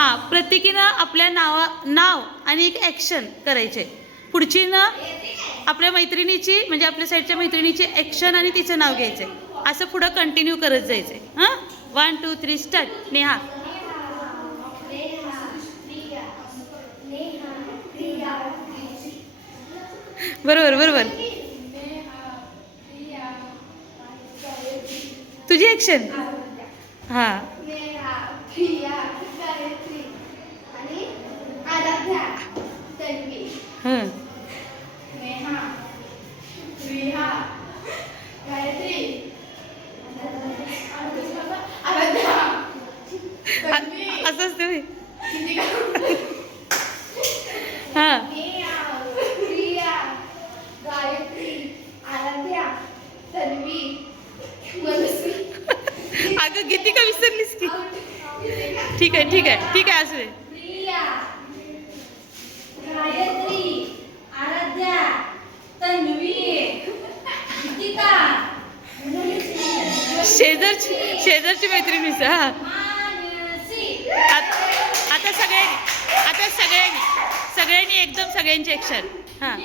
हां, प्रत्येकीनं आपल्या नाव आणि एक ॲक्शन करायचे. पुढची ना आपल्या मैत्रिणीची म्हणजे आपल्या साईडच्या मैत्रिणीची ॲक्शन आणि तिचं नाव घ्यायचं आहे. असं पुढं कंटिन्यू करत जायचं आहे. हां, 1 2 3 स्टार्ट. नेहा. बरोबर बरोबर. तुझी ॲक्शन. हां. हं. असं असतं होय. हां. अगं गीतिका विसरलीस की. ठीक आहे ठीक आहे ठीक आहे, असू दे. शेजारची मैत्रीण विसर. हां. आता सगळ्यांनी एकदम सगळ्यांची ॲक्शन. हां.